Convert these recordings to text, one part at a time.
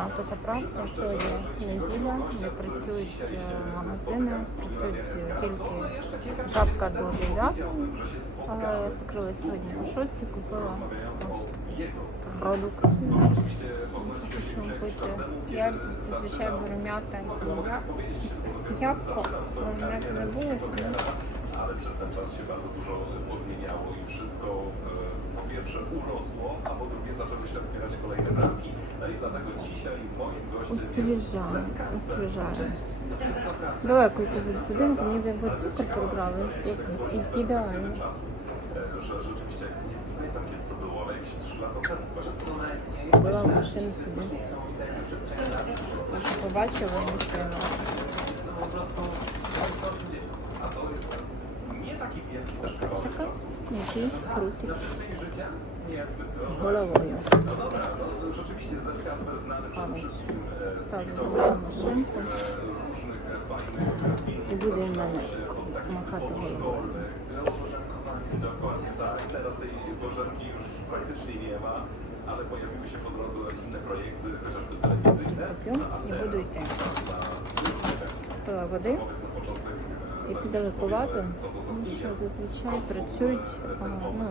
на автозаправці. Сьогодні неділя, не працюють е, магазини, працюють тільки жабка до 9, але я закрила сьогодні о 6, купила. Тому що хочу пити. Я зазвичай беру м'ята і ябко, але м'ята не було, przez ten czas się bardzo dużo pozmieniało i wszystko e, pierwsze urosło, a po drugie zaczęły się otwierać kolejne bramki. No i dlatego dzisiaj moim gościem освіжаю, освіжаю. Далеко йти від будинку, мені б якби цукор програли, як і- ідеально. czasu, e, że rzeczywiście nie pamiętam kiedy to było, ale jakieś 3 lata temu. Właśnie Була в машину собі. Може побачила, не сприймалася. A to jest Taka? Jaki? Krótki. Bolało ją. Pomysł. Stawiam na maszynkę. I buduję machatę bolową. Dokładnie tak. Teraz tej Bożenki już praktycznie nie ma, ale pojawiły się po drodze inne projekty, chociażby telewizyjne. Kupił? Nie buduj tego. Pola wody? Początek Йти za тому що зазвичай працюють а, ну,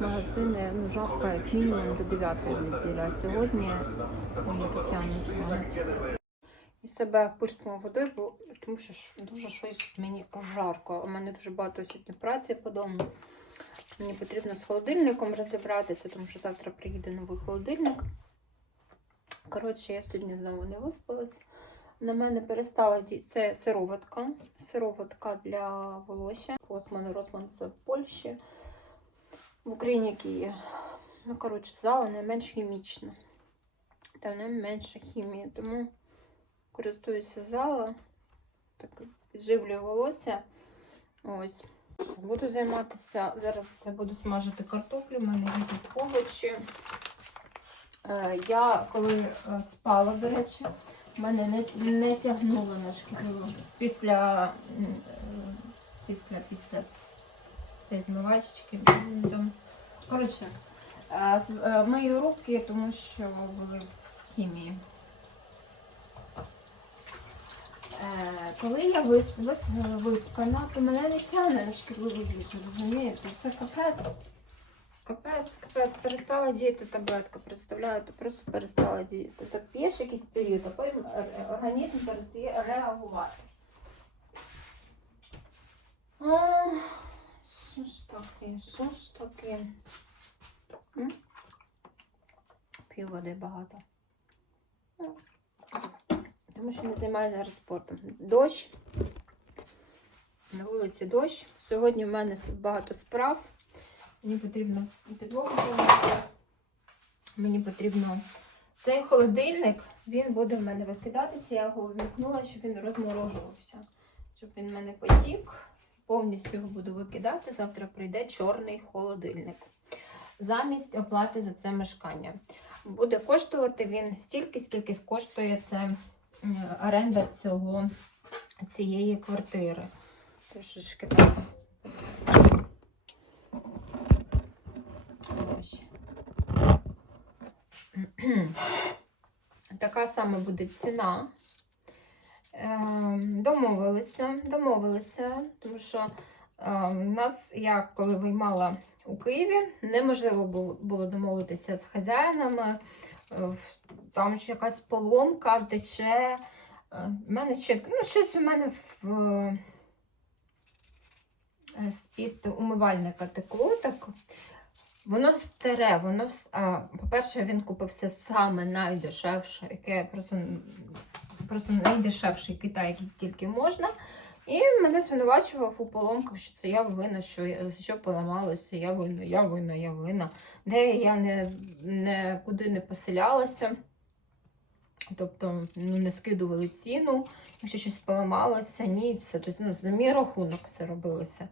магазини, ну, жабка як мінімум до 9 неділі, а сьогодні мені Тетяна дзвонить. І себе пирснула водою, бо тому що дуже щось мені жарко. У мене дуже багато сьогодні праці по дому. Мені потрібно з холодильником розібратися, тому що завтра приїде новий холодильник. Коротше, я сьогодні знову не виспалась. На мене перестала це сироватка. Сироватка для волосся. Осман Росман це в Польщі. В Україні є. Ну, коротше, зала не менш хімічна. Там не менше хімії. Тому користуюся зала. Так, підживлюю волосся. Ось. Буду займатися. Зараз я буду смажити картоплю, в мене є овочі. Е, Я коли е, спала, до речі, мене не, не тягнуло на шкіру після, е, після, після цієї змивачечки. Коротше, е, е, руки, тому що були в хімії. Коли я вис, вис, виспана, то мене не тягне на шкідливу їжу, розумієте? Це капець. Капець, капець, перестала діяти таблетка, представляєте, просто перестала діяти. Так п'єш якийсь період, а потім організм перестає реагувати. А, Що ж таке, що ж таке? П'ю води багато. Ну, Тому що не займаюся зараз спортом. Дощ. На вулиці дощ. Сьогодні в мене багато справ. Мені потрібно і підлогу помити. Мені потрібно цей холодильник, він буде в мене викидатися. Я його вмикнула, щоб він розморожувався. Щоб він в мене потік. Повністю його буду викидати. Завтра прийде чорний холодильник. Замість оплати за це мешкання. Буде коштувати він стільки, скільки коштує це оренда цього, цієї квартири. Трошечки так. Ось. Така саме буде ціна. Ем, Домовилися, домовилися, тому що ем, у нас, я коли виймала у Києві, неможливо було- домовитися з хазяїнами. Е, Там ж якась поломка тече. Е, В мене ще ну, щось у мене в е, з-під умивальника текло. Так. Воно старе, воно по-перше, він купив все саме найдешевше, яке просто, просто найдешевший Китай, який тільки можна. І мене звинувачував у поломках, що це я винна, що, що поламалося, я винна, я винна, я винна. Де я не, не куди не поселялася. Тобто ну, не скидували ціну, якщо щось поламалося, ні, все. Тобто, ну, за мій рахунок все робилося.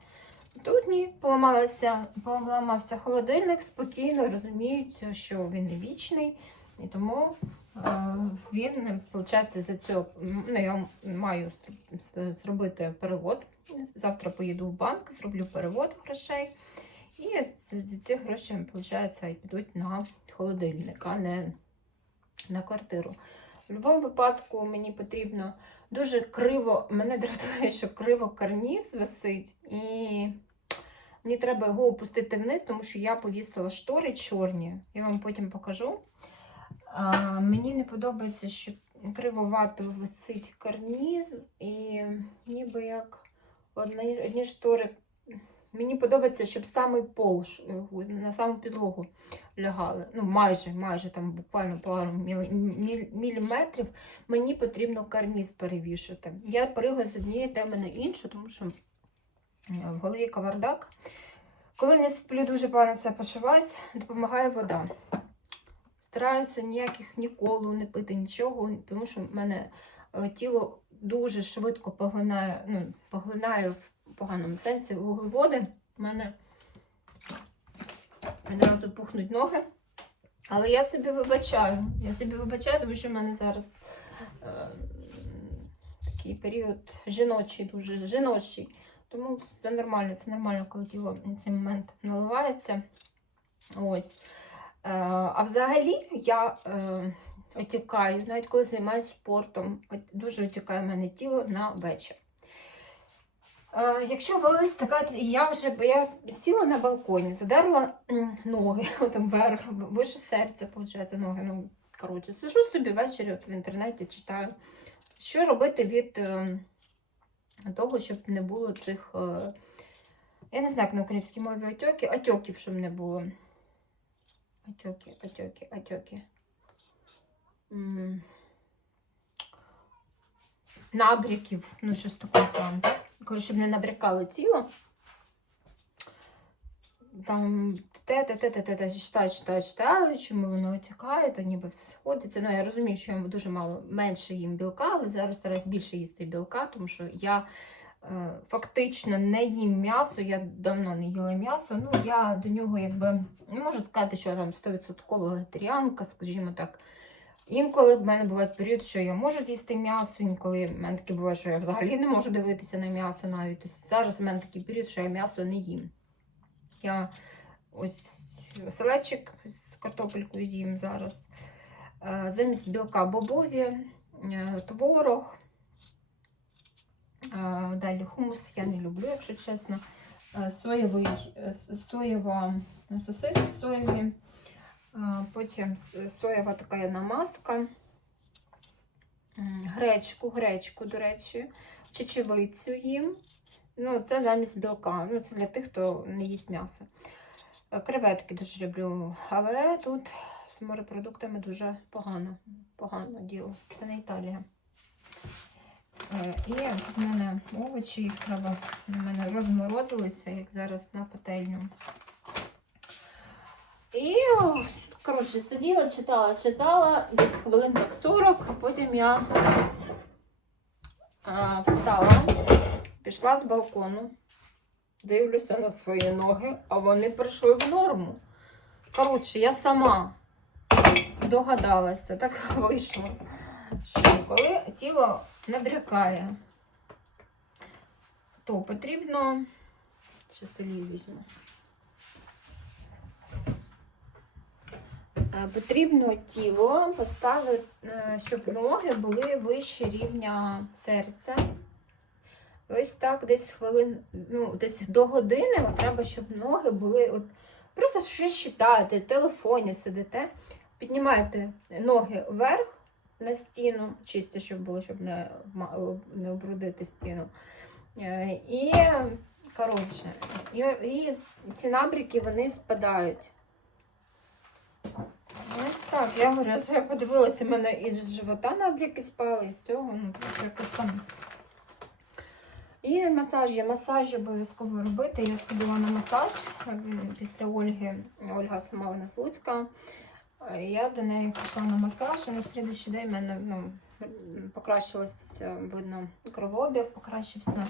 Тут ні, поламалася, поламався холодильник, спокійно розуміють, що він не вічний, і тому е, він, виходить, за цього ну, я маю зробити перевод. Завтра поїду в банк, зроблю перевод грошей. І ці, ці гроші, виходить, підуть на холодильник, а не на квартиру. В будь-якому випадку мені потрібно дуже криво, мене дратує, що криво карніз висить, і мені треба його опустити вниз, тому що я повісила штори чорні. Я вам потім покажу. А, мені не подобається, що кривовато висить карніз, і ніби як одні, штори. Мені подобається, щоб самий пол е, на саму підлогу лягали. Ну, майже, майже там буквально пару мілі- мілі- міліметрів. Мені потрібно карніз перевішати. Я перегаю з однієї теми на іншу, тому що в голові кавардак. Коли не сплю, дуже погано себе почуваюсь, допомагає вода. Стараюся ніяких ніколи не пити нічого, тому що в мене е, тіло дуже швидко поглинає, ну, поглинає поганому сенсі вуглеводи. У мене одразу пухнуть ноги. Але я собі вибачаю. Я собі вибачаю, тому що в мене зараз е, такий період жіночий, дуже жіночий. Тому це нормально, це нормально, коли тіло на цей момент наливається. Ось. Е, а взагалі я е, отікаю, навіть коли займаюся спортом, дуже отікає в мене тіло на вечір. Е, якщо вились така, я вже я сіла на балконі, задерла ноги там вверх, вище серця, виходить, ноги. Ну, коротше, сижу собі ввечері от в інтернеті, читаю, що робити від е, того, щоб не було цих. Е, я не знаю, як на українській мові отьоки, отьоків, щоб не було. Отеки, отеки. М. Набряків, ну щось такого плану, так? Коли щоб не набрякало тіло. Там те, те, те, те, те, те, читаю, читаю, читаю, чому воно отікає, то ніби все сходиться. Ну, я розумію, що я дуже мало менше їм білка, але зараз стараюсь більше їсти білка, тому що я е, фактично не їм м'ясо, я давно не їла м'ясо. Ну, я до нього якби не можу сказати, що я там 100% вегетаріанка, скажімо так. Інколи в мене буває період, що я можу з'їсти м'ясо, інколи в мене таке буває, що я взагалі не можу дивитися на м'ясо навіть. Тобто зараз в мене такий період, що я м'ясо не їм. Я ось селечик з картопелькою з'їм зараз. Е, Замість білка бобові, е, творог. Е, Далі хумус я не люблю, якщо чесно. Соєвий, соєва сосиски соєві. Е, Потім соєва така намазка. Гречку, гречку, до речі, чечевицю їм. Ну, це замість білка. Ну, це для тих, хто не їсть м'ясо. Е, Креветки дуже люблю. Але тут з морепродуктами дуже погано. Погано діло. Це не Італія. Е, І в мене овочі, треба, в мене розморозилися, як зараз на пательню. І, коротше, сиділа, читала, читала, десь хвилин так 40, а потім я а, встала, пішла з балкону, дивлюся на свої ноги, а вони прийшли в норму. Коротше, я сама догадалася, так вийшло, що коли тіло набрякає, то потрібно. Зараз олію візьму. Потрібно тіло поставити, е, щоб ноги були вище рівня серця. Ось так, десь хвилин, ну, десь до години треба, щоб ноги були. От, просто щось читаєте, в телефоні сидите, піднімаєте ноги вверх на стіну, чисто, щоб було, щоб не, не обрудити стіну. Е, І, коротше, і, і ці набріки вони спадають. Ось так, я говорю, я подивилася, в мене і з живота набріки спали, і з цього, ну, якось там. І масажі, масажі обов'язково робити. Я сходила на масаж е, після Ольги. Ольга сама вона з Луцька. Е, Я до неї пішла на масаж, і на слідуючий день в мене ну, покращилось, е, видно, кровообіг, покращився.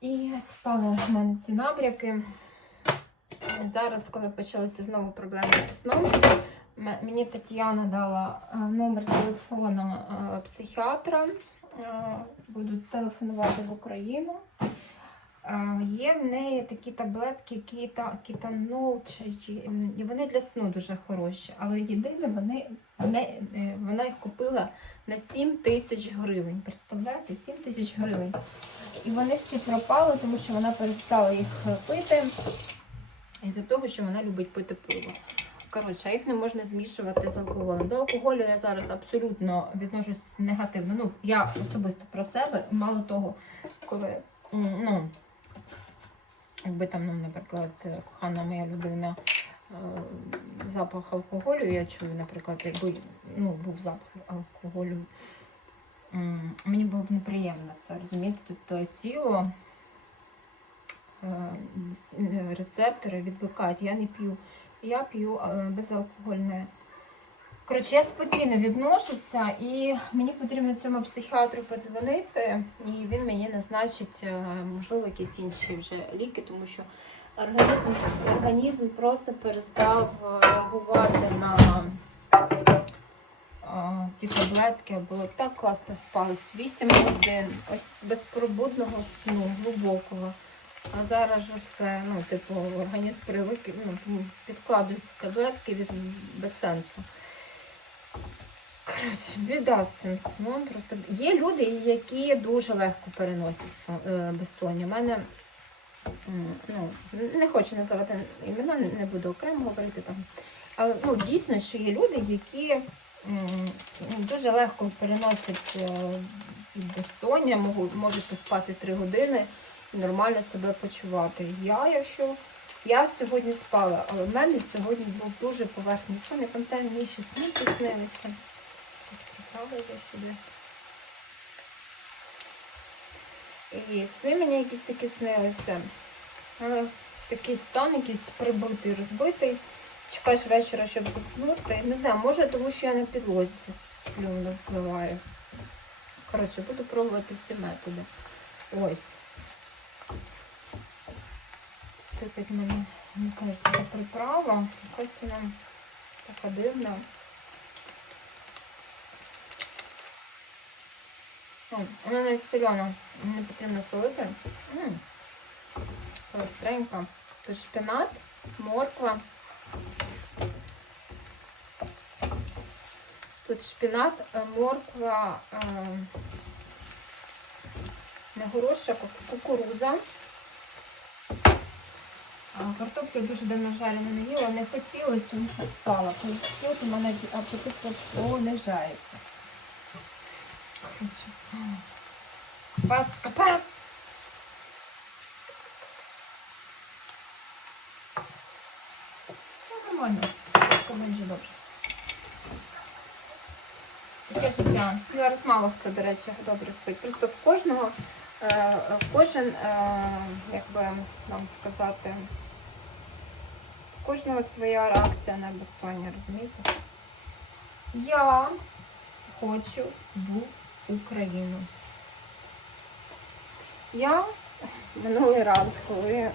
І спали в мене ці набряки. Зараз, коли почалися знову проблеми зі сном, мені Тетяна дала е, номер телефону е, психіатра. Е, Будуть телефонувати в Україну. Є в неї такі таблетки кіта, кітанол, і вони для сну дуже хороші, але єдине вони Вона, їх купила на 7 тисяч гривень. Представляєте? 7 тисяч гривень. І вони всі пропали, тому що вона перестала їх пити. Із-за того, що вона любить пити пиво. Коротше, а їх не можна змішувати з алкоголем. До алкоголю я зараз абсолютно відношусь негативно. Ну, я особисто про себе, мало того, коли ну, якби там, ну, наприклад, кохана моя людина, е, запах алкоголю, я чую, наприклад, якби ну, був запах алкоголю. Мені було б неприємно це розумієте. Тобто тіло рецептори відбикають. Я не п'ю. Я п'ю е, безалкогольне. Коротше, я спокійно відношуся, і мені потрібно цьому психіатру подзвонити, і він мені назначить, е, можливо, якісь інші вже ліки, тому що організм, організм просто перестав е, реагувати на е, ті таблетки. Було так класно спалось. 8 годин, ось безпробудного сну, глибокого. А зараз же все, ну, типу, організм привик, ну, тому підкладуються таблетки від без сенсу. Коротше, біда з цим сном. Просто є люди, які дуже легко переносять е, безсоння. У мене ну, не хочу називати імена, не буду окремо говорити там. Але ну, дійсно, що є люди, які дуже легко переносять е, безсоння, можуть, поспати 3 години нормально себе почувати. Я, якщо я сьогодні спала, але в мене сьогодні був дуже поверхний сон. Я пам'ятаю, мені ще сни приснилися. Ось я сюди. І сни мені якісь такі снилися. Але такий стан якийсь прибитий, розбитий. Чекаєш вечора, щоб заснути. Не знаю, може тому що я на підлозі сплю, не впливає. Коротше, буду пробувати всі методи. Ось. Якась мені, мені кажеться, це приправа. Якась вона така дивна. О, вона навіть. Не потрібно солити. Остренька. Тут шпинат, морква. Тут шпинат, е, морква, е, не горошок, кукуруза. А, Картоплю дуже давно жарено не їла, не хотілося, тому що спала. То в мене апетит понижається. Капець, капець! Ну, нормально. Дуже добре. Таке життя. Зараз мало хто, до речі, добре спить. Просто в кожного, е, кожен, е, як би вам сказати, кожного своя реакція на безсоння, розумієте? Я хочу в Україну. Я минулий раз, коли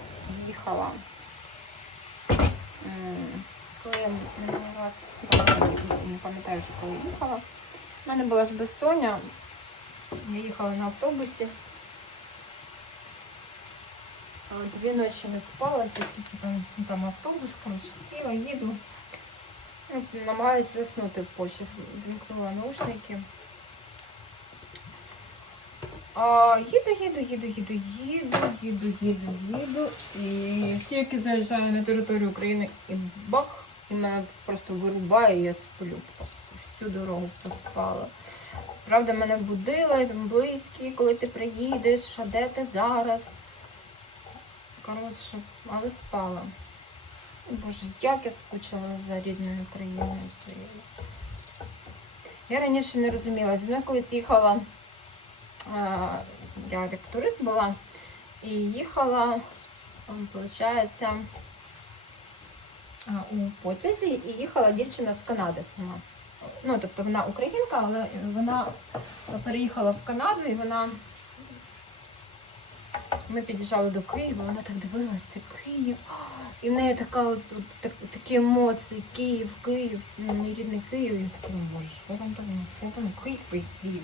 їхала, коли я минулий раз, не пам'ятаю, що коли їхала, в мене була ж безсоння, я їхала на автобусі. Е, дві ночі не спала, чи скільки там, ну, там автобус, коротше, сіла, їду. Ну, намагаюсь заснути почерк. Вімкнула наушники. А, Їду, їду, їду, їду, їду, їду, їду, їду. І тільки заїжджаю на територію України і бах, і мене просто вирубає, і я сплю. Всю дорогу поспала. Правда, мене будила, там близькі, коли ти приїдеш, а де ти зараз? Коротше, але спала. Боже, як я скучила за рідною країною своєю. Я раніше не розуміла. Я колись їхала, а, я як турист була, і їхала, виходить, у потязі, і їхала дівчина з Канади сама. Ну, тобто вона українка, але вона переїхала в Канаду і вона. Ми під'їжджали до Києва, вона так дивилася, Київ. І в неї така от, от так, такі емоції, Київ, Київ, ну, мій рідний Київ. Я думаю, боже, що там там, що там, Київ і Київ?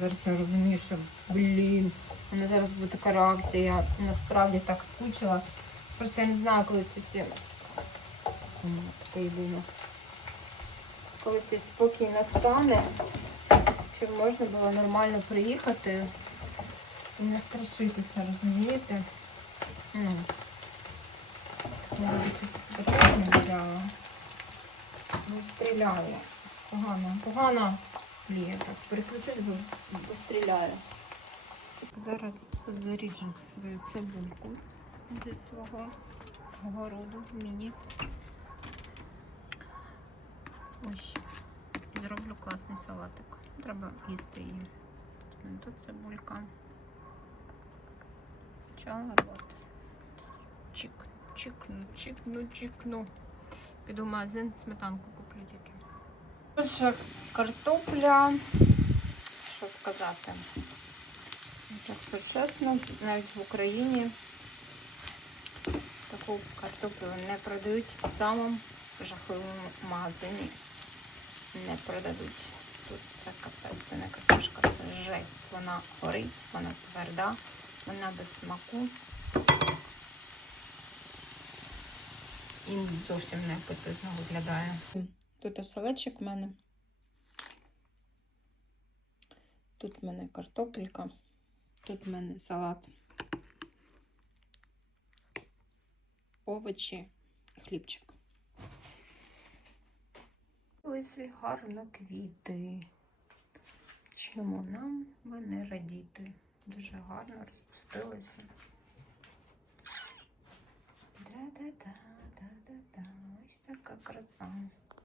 Зараз я розумію, що, блін, у мене зараз буде така реакція, я насправді так скучила. Просто я не знаю, коли це всі єдине. коли цей спокій настане, щоб можна було нормально приїхати і не страшитися, розумієте? Не взяла. Ну, стріляє. Погано, погано. Лія, так, переключусь, бо, стріляє. Зараз заріжу свою цибульку зі свого городу міні. Ось. Зроблю класний салатик. Треба їсти її. Ну, Тут цибулька. Почала роботу. Чик, чикну, чикну, чикну. Піду в магазин, сметанку куплю тільки. Перша картопля. Що сказати? Якщо чесно, навіть в Україні таку картоплю не продають в самому жахливому магазині. Не продадуть. Тут це капець, це не картошка, це жесть. Вона горить, вона тверда, вона без смаку. І зовсім не апетитно виглядає. Тут оселедчик в мене. Тут в мене картопелька. Тут в мене салат. Овочі, хлібчик. Лисі гарно квіти. Чому нам ви не радіти? Дуже гарно розпустилися. Дра-да-да-да-да-да. Ось така краса.